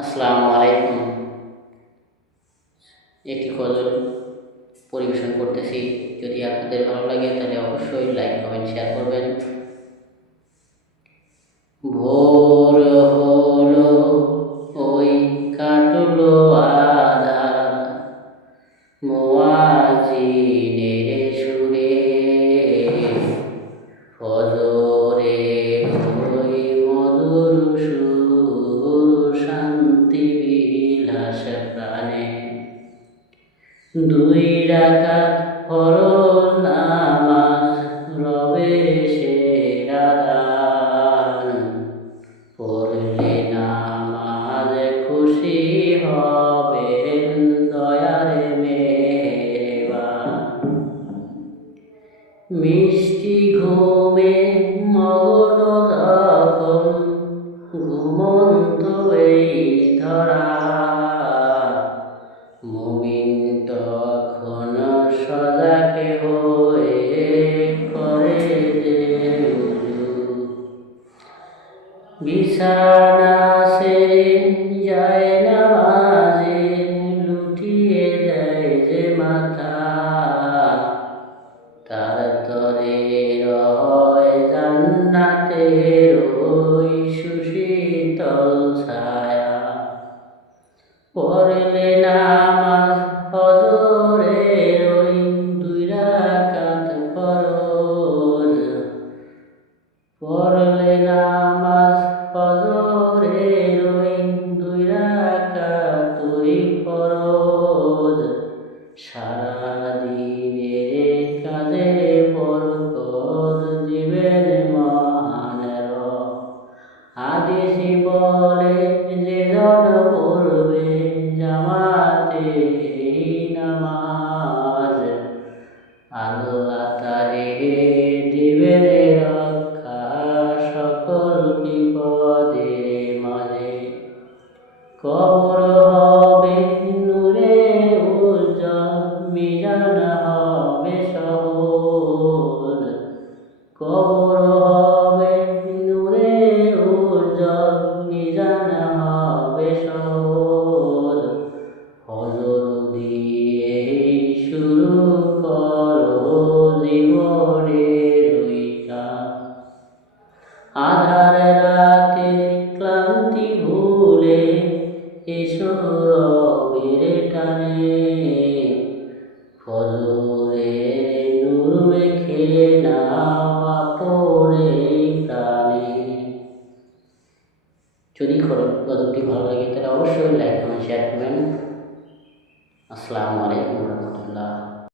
আসসালামু আলাইকুম। একটি গজল পরিবেশন করতেছি। যদি আপনাদের ভালো লাগে তাহলে অবশ্যই লাইক কমেন্ট শেয়ার করবেন। দুই রাকাত ফরজ নামাজ, রবে সে রাদান পড়লে নামাজ খুশি হবে দয়ার মেহেরবান। মিষ্টি ঘুমে মগন যখন বিছানা সে যায় না। কবর হবে নূরে উজ্জ্বল মিজান হবে সহজ কবর হবে নূরে উজ্জ্বল মিজান হবে সহজ ফজর দিয়ে শুরু করো জীবনের আধার রাতে ক্লান্তি যদি গল্পটি ভালো লাগে তাহলে অবশ্যই লাইক কমেন্ট শেয়ার করবেন আসসালামু আলাইকুম রহমতুল্লাহ।